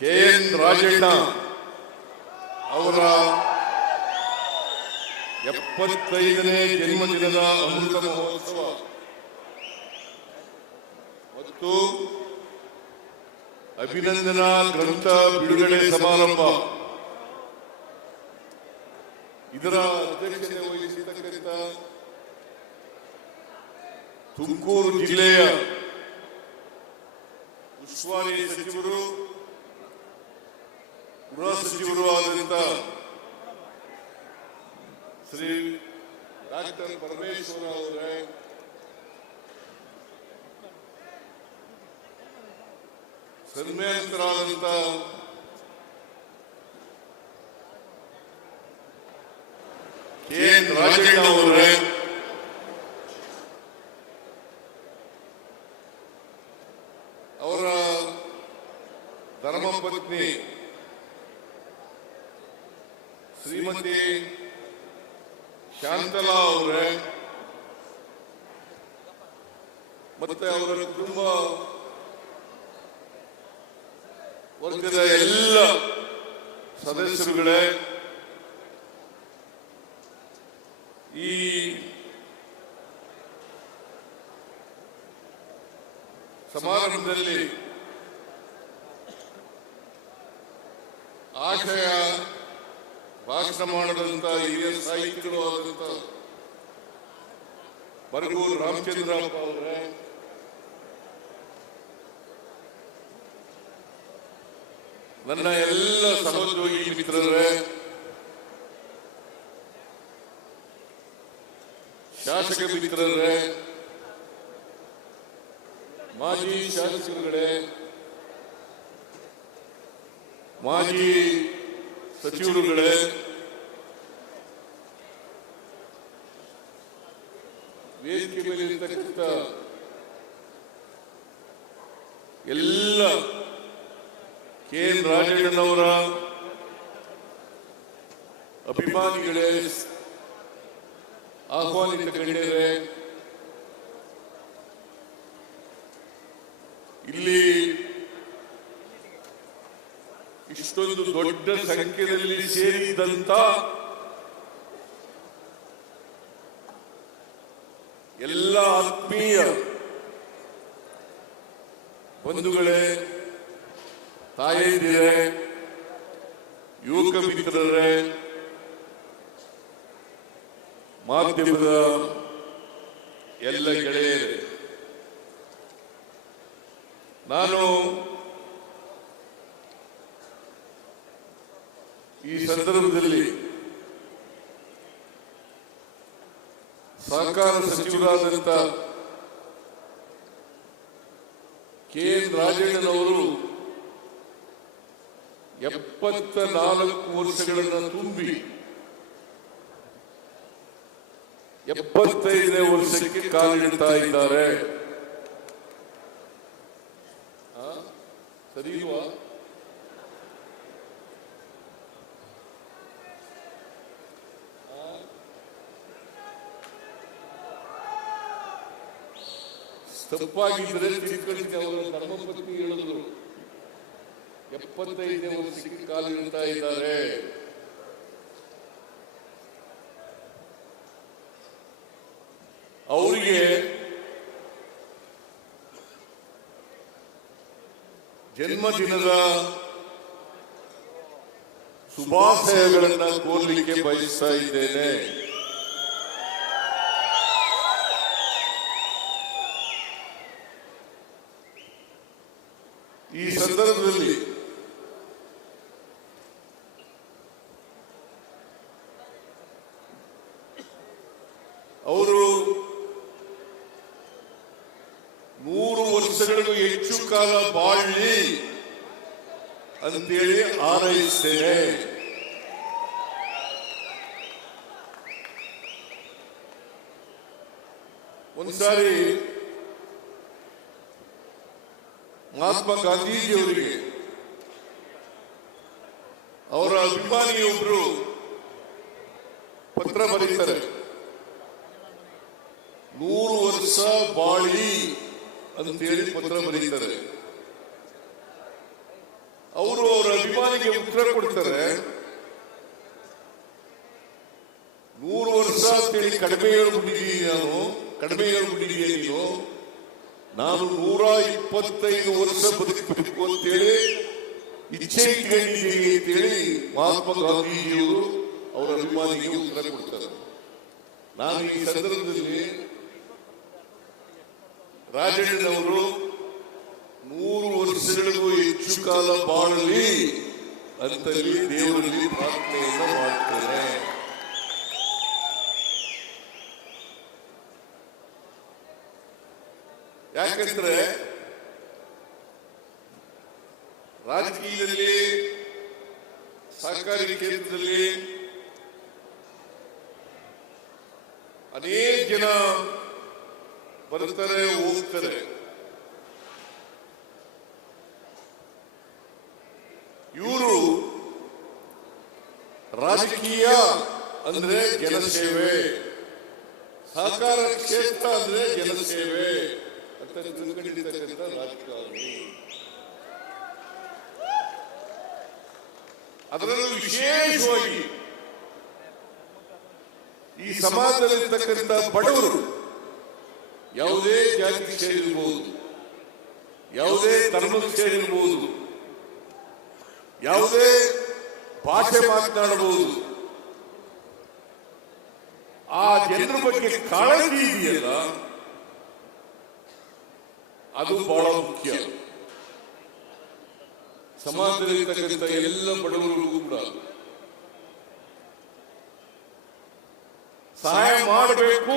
K N Rajanna ಅವರ ಎಪ್ಪತ್ತೈದನೇ ಜನ್ಮದಿನದ ಅಮೃತ ಮಹೋತ್ಸವ. ಮತ್ತು ಅಭಿನಂದನಾ ಗ್ರಂಥ ಬಿಡುಗಡೆ ಸಮಾರಂಭ. ಇದರ ಅಧ್ಯಕ್ಷತೆ ವಹಿಸಿರ್ತಕ್ಕಂಥ ತುಮಕೂರು ಜಿಲ್ಲೆಯ ಉಸ್ತುವಾರಿ ಸಚಿವರು ಸಚಿವರು ಆದಂತ ಶ್ರೀ ಡಾಕ್ಟರ್ ಪರಮೇಶ್ವರ ಅವರೇ ಸನ್ಮೇಂತರಾದಂತ ಕೆ ಎನ್ ರಾಜಣ್ಣ ಅವರೇ ಶ್ರೀಮತಿ ಶಾಂತಲಾ ಅವರೇ. ಮತ್ತೆ ಅವರ ಕುಟುಂಬ ವರ್ಗದ ಎಲ್ಲ ಸದಸ್ಯರುಗಳೇ ಈ ಸಮಾರಂಭದಲ್ಲಿ ಆಶಯ ಭಾಷಣ ಮಾಡದಂತ ಹಿರಿಯ ಸಾಹಿತಿಗಳು ಆದಂತ ಬರಗೂರು ರಾಮಚಂದ್ರಪ್ಪ ಅವರೇ. ನನ್ನ ಎಲ್ಲ ಸಹೋದ್ಯೋಗಿ ಮಿತ್ರರೇ, ಶಾಸಕ ಮಿತ್ರರೇ, ಮಾಜಿ ಶಾಸಕರುಗಳೇ, ಮಾಜಿ ಸಚಿವರುಗಳೇ ವೇದಿಕೆ ಮೇಲೆ ಇರ್ತಕ್ಕಂಥ ಎಲ್ಲ ಕೆ ರಾಜಣ್ಣನವರ ಅಭಿಮಾನಿಗಳೇ ಆಹ್ವಾನಿತ ಗಣ್ಯರೇ ಇಲ್ಲಿ ಇಷ್ಟೊಂದು ದೊಡ್ಡ ಸಂಖ್ಯೆಯಲ್ಲಿ ಸೇರಿದಂತ ತಾಯಂದಿರೇ ಯುವಕ ಮಿತ್ರರೇ ಮಾಧ್ಯಮದ ಎಲ್ಲ ಗೆಳೆಯರೇ ನಾನು ಈ ಸಂದರ್ಭದಲ್ಲಿ ಸಹಕಾರ ಸಚಿವರಾದಂತ ಕೆ ಎನ್ ರಾಜಣ್ಣನವರು ಎಪ್ಪತ್ತ ನಾಲ್ಕು ವರ್ಷಗಳನ್ನು ತುಂಬಿ. ಎಪ್ಪತ್ತೈದನೇ ವರ್ಷಕ್ಕೆ ಕಾಲಿಡ್ತಾ ಇದ್ದಾರೆ? ಸರಿ ತಪ್ಪಾಗಿದ್ರೆ ತಿಳ್ಕೊಳ್ಳಿಕ್ಕೆ ಅವರ ಧರ್ಮಪತ್ನಿ ಹೇಳಿದ್ರು. ಎಪ್ಪತ್ತೈದನೇ ವರ್ಷಕ್ಕೆ ಕಾಲಿಡ್ತಾ ಇದ್ದಾರೆ. ಅವರಿಗೆ ಜನ್ಮದಿನದ ಶುಭಾಶಯಗಳನ್ನ ಕೋರ್ಲಿಕ್ಕೆ ಬಯಸ್ತಾ ಇದ್ದೇನೆ ಈ ಸಂದರ್ಭದಲ್ಲಿ ಅವರು ನೂರು ವರ್ಷಗಳಿಗೂ ಹೆಚ್ಚು ಕಾಲ ಬಾಳ್ಲಿ ಅಂತೇಳಿ ಹಾರೈಸ್ತೇನೆ. ಒಂದ್ಸಾರಿ ಮಹಾತ್ಮ ಗಾಂಧೀಜಿಯವರಿಗೆ ಅವರ ಅಭಿಮಾನಿಯೊಬ್ರು ಪತ್ರ ಬರೀತಾರೆ. ನೂರು ವರ್ಷ ಬಾಳಿ ಅಂತೇಳಿ ಪತ್ರ ಬರೀತಾರೆ. ಅವರು ಅವರ ಅಭಿಮಾನಿಗೆ ಉತ್ತರ ಕೊಡ್ತಾರೆ. ನೂರು ವರ್ಷ ಅಂತೇಳಿ ಕಡಿಮೆ ಹೇಳ್ಬಿಟ್ಟಿದ್ದೀನಿ ನಾನು, ಕಡಿಮೆ ಹೇಳ್ಬಿಟ್ಟಿದ್ದೀನಿ ನೀನು. ನಾನು ನೂರ ಇಪ್ಪತ್ತೈದು ವರ್ಷ ಬದುಕಬೇಕು ಅಂತೇಳಿ ಇಚ್ಛೆ ಇಟ್ಕೊಂಡಿದ್ದೀನಿ ಅಂತೇಳಿ ಮಹಾತ್ಮ ಗಾಂಧೀಜಿಯವರು ಅವರ ಅಭಿಮಾನಿಗೆ ಉತ್ತರ ಕೊಡ್ತಾರೆ. ನಾನು ಈ ಸಂದರ್ಭದಲ್ಲಿ ರಾಜಣ್ಣನವರು ನೂರು ವರ್ಷಗಳಿಗೂ ಹೆಚ್ಚು ಕಾಲ ಬಾಳಲಿ ಅಂತಲ್ಲಿ ದೇವರಲ್ಲಿ ಪ್ರಾರ್ಥನೆಯನ್ನು ಮಾಡ್ತಾರೆ ಯಾಕಂದ್ರೆ ರಾಜಕೀಯದಲ್ಲಿ, ಸರ್ಕಾರಿ ಕ್ಷೇತ್ರದಲ್ಲಿ ಅನೇಕ ಜನ ಬರ್ತಾರೆ ಹೋಗ್ತಾರೆ ಇವರು ರಾಜಕೀಯ ಅಂದ್ರೆ ಜನಸೇವೆ, ಸಹಕಾರ ಕ್ಷೇತ್ರ ಅಂದ್ರೆ ಜನಸೇವೆ ಅಂತ ರಾಜಕಾರಣಿ ಅದರಲ್ಲೂ ವಿಶೇಷವಾಗಿ ಈ ಸಮಾಜದಲ್ಲಿರ್ತಕ್ಕಂಥ ಬಡವರು ಯಾವುದೇ ಜಾತಿ ಸೇರಿರ್ಬೋದು. ಯಾವುದೇ ಧರ್ಮಕ್ಕೆ ಸೇರಿರ್ಬೋದು. ಯಾವುದೇ ಭಾಷೆ ಮಾತನಾಡಬಹುದು. ಆ ಜನರ ಬಗ್ಗೆ ಕಾಳಜಿ ಇದೆಯಲ್ಲ, ಅದು ಬಹಳ ಮುಖ್ಯ. ಸಮಾಜದಲ್ಲಿರ್ತಕ್ಕಂಥ ಎಲ್ಲ ಬಡವರಿಗೂ ಕೂಡ ಸಹಾಯ ಮಾಡಬೇಕು.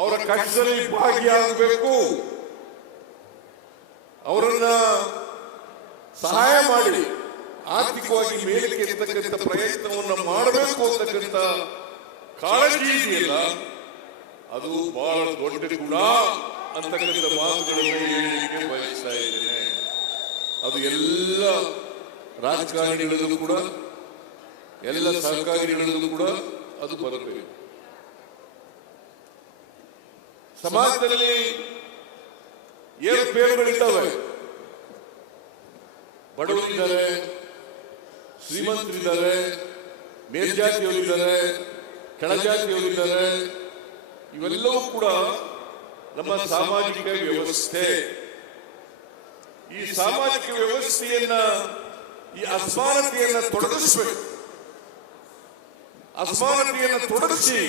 ಅವರ ಕಷ್ಟದಲ್ಲಿ ಭಾಗಿಯಾಗಬೇಕು. ಅವರನ್ನ ಸಹಾಯ ಮಾಡಿ, ಆರ್ಥಿಕವಾಗಿ ಮೇಲಕ್ಕೆ ಇರ್ತಕ್ಕಂಥ ಪ್ರಯತ್ನವನ್ನು ಮಾಡಬೇಕು ಅಂತಕ್ಕಂಥ ಕಾಳಜಿ ಇದೆಯಲ್ಲ, ಅದು ಬಹಳ ದೊಡ್ಡ ಗುಣ ಅಂತಕ್ಕಂಥ ಮಾತುಗಳನ್ನು ಹೇಳಲಿಕ್ಕೆ ಬಯಸ್ತಾ ಇದ್ದೇನೆ. ಅದು ಎಲ್ಲ ರಾಜಕಾರಣಿಗಳಲ್ಲೂ ಕೂಡ, ಎಲ್ಲ ಸರ್ಕಾರಿಗಳಲ್ಲೂ ಕೂಡ ಅದು ಬರಬೇಕು. ಸಮಾಜದಲ್ಲಿ ಏರುಪೇರುಗಳಿದ್ದಾವೆ ಬಡವರಿದ್ದಾರೆ ಶ್ರೀಮಂತರಿದ್ದಾರೆ ಮೇಲ್ಜಾತಿಯವರಿದ್ದಾರೆ ಕೆಳಜಾತಿಯವರಿದ್ದಾರೆ. ಇವೆಲ್ಲವೂ ಕೂಡ ನಮ್ಮ ಸಾಮಾಜಿಕ ವ್ಯವಸ್ಥೆ. ಈ ಸಾಮಾಜಿಕ ವ್ಯವಸ್ಥೆಯನ್ನ ಈ ಅಸಮಾನತೆಯನ್ನ ತೊಡಗಿಸಬೇಕು. ಅಸಮಾನತೆಯನ್ನ ತೊಡಗಿಸಿ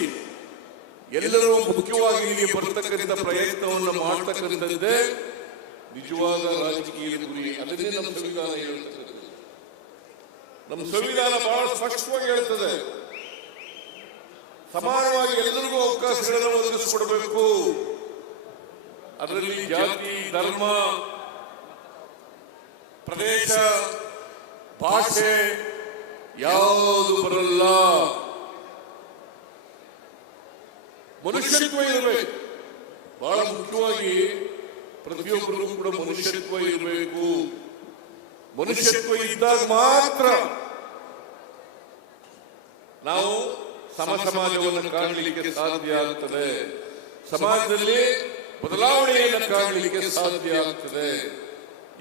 ಎಲ್ಲರೂ ಮುಖ್ಯವಾಗಿ ಇಲ್ಲಿ ಬರ್ತಕ್ಕಂಥ ಪ್ರಯತ್ನವನ್ನು ಮಾಡ್ತಕ್ಕಂಥದ್ದೇ ನಿಜವಾದ ರಾಜಕೀಯ ಗುರಿ ಅದನ್ನೇ ನಮ್ಮ ಸಂವಿಧಾನ ಹೇಳ್ತಕ್ಕಂಥದ್ದು. ನಮ್ಮ ಸಂವಿಧಾನ ಬಹಳ ಸ್ಪಷ್ಟವಾಗಿ ಹೇಳ್ತದೆ. ಸಮಾನವಾಗಿ ಎಲ್ಲರಿಗೂ ಅವಕಾಶಗಳನ್ನು ಒದಗಿಸಿಕೊಡಬೇಕು. ಅದರಲ್ಲಿ ಜಾತಿ, ಧರ್ಮ, ಪ್ರದೇಶ, ಭಾಷೆ ಯಾವುದು ಬರಲ್ಲ. ಮನುಷ್ಯತ್ವ ಇರಬೇಕು. ಬಹಳ ಮುಖ್ಯವಾಗಿ ಪ್ರತಿಯೊಬ್ಬರಿಗೂ ಕೂಡ ಮನುಷ್ಯತ್ವ ಇರಬೇಕು. ಮನುಷ್ಯತ್ವ ಇದ್ದಾಗ ಮಾತ್ರ ನಾವು ಸಮ ಸಮಾಜವನ್ನು ಕಾಣಲಿಕ್ಕೆ ಸಾಧ್ಯ ಆಗುತ್ತದೆ ಸಮಾಜದಲ್ಲಿ ಬದಲಾವಣೆಯನ್ನು ಕಾಣಲಿಕ್ಕೆ ಸಾಧ್ಯ ಆಗುತ್ತದೆ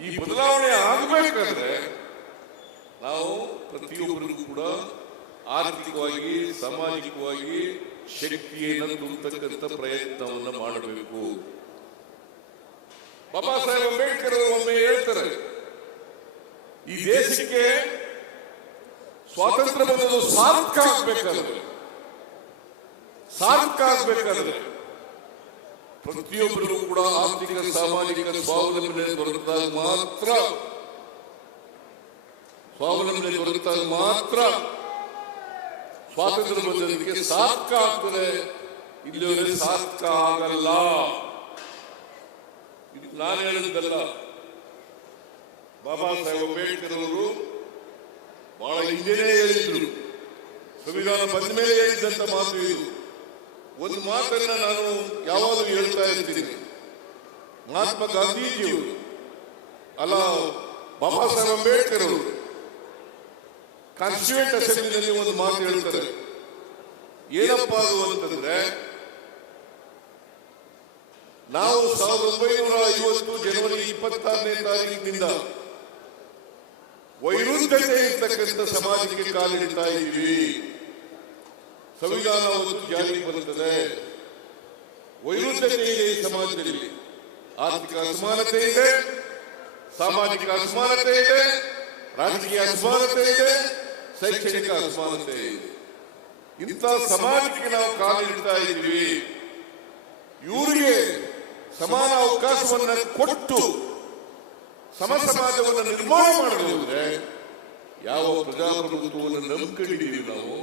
ಈ ಬದಲಾವಣೆ ಆಗಬೇಕಾದ್ರೆ ನಾವು ಪ್ರತಿಯೊಬ್ಬರಿಗೂ ಕೂಡ ಆರ್ಥಿಕವಾಗಿ, ಸಾಮಾಜಿಕವಾಗಿ ಶಕ್ತಿಯನ್ನು ತುಂಬತಕ್ಕಂಥ ಪ್ರಯತ್ನವನ್ನು ಮಾಡಬೇಕು. ಬಾಬಾ ಸಾಹೇಬ್ ಅಂಬೇಡ್ಕರ್ ಒಮ್ಮೆ ಹೇಳ್ತಾರೆ, ಈ ದೇಶಕ್ಕೆ ಸ್ವಾತಂತ್ರ್ಯ ಬಂದದ್ದು ಸಾರ್ಥಕ ಆಗ್ಬೇಕಾದ್ರೆ ಸಾರ್ಥಕ ಆಗ್ಬೇಕಾದ್ರೆ ಪ್ರತಿಯೊಬ್ಬರು ಕೂಡ ಆರ್ಥಿಕ, ಸಾಮಾಜಿಕ ಸ್ವಾವಲಂಬನೆ ದೊರಕಿದಾಗ ಮಾತ್ರ, ಸ್ವಾವಲಂಬನೆ ದೊರಕಿದಾಗ ಮಾತ್ರ ಸ್ವಾತಂತ್ರ್ಯ ಬಂದದಕ್ಕೆ ಸಾರ್ಥಕ ಆಗ್ತದೆ ಇಲ್ಲಿವರೆಗೆ ಸಾರ್ಥಕ ಆಗಲ್ಲ ಇದು ನಾನು ಹೇಳಿದ್ದಲ್ಲ. ಬಾಬಾ ಸಾಹೇಬ್ ಅಂಬೇಡ್ಕರ್ ಅವರು ಬಹಳ ಹಿಂದೆನೇ ಹೇಳಿದ್ರು. ಸಂವಿಧಾನ ಬಂದ ಮೇಲೆ ಹೇಳಿದ್ದಂತ ಮಾತು ಇದು. ಒಂದು ಮಾತನ್ನ ನಾನು ಯಾವಾಗಲೂ ಹೇಳ್ತಾ ಇರ್ತೀನಿ. ಮಹಾತ್ಮ ಗಾಂಧೀಜಿಯವರು, ಅಲ್ಲ, ಬಾಬಾ ಸಾಹೇಬ್ ಅಂಬೇಡ್ಕರ್ ಅವರು ಕಾನ್ಸ್ಟಿಟ್ಯೂಂಟ್ ಅಸೆಂಬ್ಲಿನಲ್ಲಿ ಒಂದು ಮಾತು ಹೇಳ್ತಾರೆ. ಏನಪ್ಪ ಅದು ಅಂತಂದ್ರೆ ನಾವು ಸಾವಿರದ ಒಂಬೈನೂರ ಐವತ್ತು ಜನವರಿ ಇಪ್ಪತ್ತಾರನೇ ತಾರೀಕಿನಿಂದ ವೈರುಧ್ಯತೆ ಇರ್ತಕ್ಕಂಥ ಸಮಾಜಕ್ಕೆ ಕಾಲಿಡ್ತಾ ಇದ್ದೀವಿ. ಸಂವಿಧಾನ ಒಂದು ಜಾರಿಗೆ ಬರುತ್ತದೆ ವೈರುಧ್ಯತೆ ಇದೆ ಈ ಸಮಾಜದಲ್ಲಿ. ಆರ್ಥಿಕ ಅಸಮಾನತೆ ಇದೆ. ಸಾಮಾಜಿಕ ಅಸಮಾನತೆ ಇದೆ. ರಾಜಕೀಯ ಅಸಮಾನತೆ ಇದೆ. ಶೈಕ್ಷಣಿಕ ಅಸಮಾನತೆ ಇದೆ. ಇಂಥ ಸಮಾಜಕ್ಕೆ ನಾವು ಕಾಲಿಡ್ತಾ ಇದ್ದೀವಿ. ಇವರಿಗೆ ಸಮಾನ ಅವಕಾಶವನ್ನು ಕೊಟ್ಟು ಸಮ ಸಮಾಜವನ್ನು ನಿರ್ಮಾಣ ಮಾಡಬಹುದ್ರೆ ಯಾವ ಪ್ರಜಾಪ್ರಭುತ್ವವನ್ನು ನಂಬಿಕೊಂಡಿದ್ದೀವಿ ನಾವು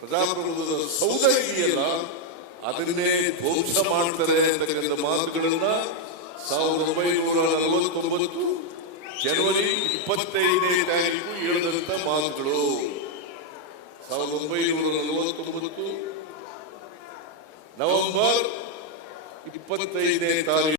ಪ್ರಜಾಪ್ರಭುತ್ವದ ಸೌಧ ಇದೆಯಲ್ಲ ಅದನ್ನೇ ಧ್ವಂಸ ಮಾಡ್ತಾರೆ ಅಂತಕ್ಕಂಥ ಮಾತುಗಳನ್ನ ಸಾವಿರದ ಒಂಬೈನೂರ ನಲವತ್ತೊಂಬತ್ತು ಜನವರಿ ಇಪ್ಪತ್ತೈದನೇ ತಾರೀಕು ಹೇಳಿದಂತ ಮಾತುಗಳು. ಸಾವಿರದ ಒಂಬೈನೂರ ನಲವತ್ತೊಂಬತ್ತು ನವೆಂಬರ್ ಇಪ್ಪತ್ತೈದನೇ ತಾರೀಕು.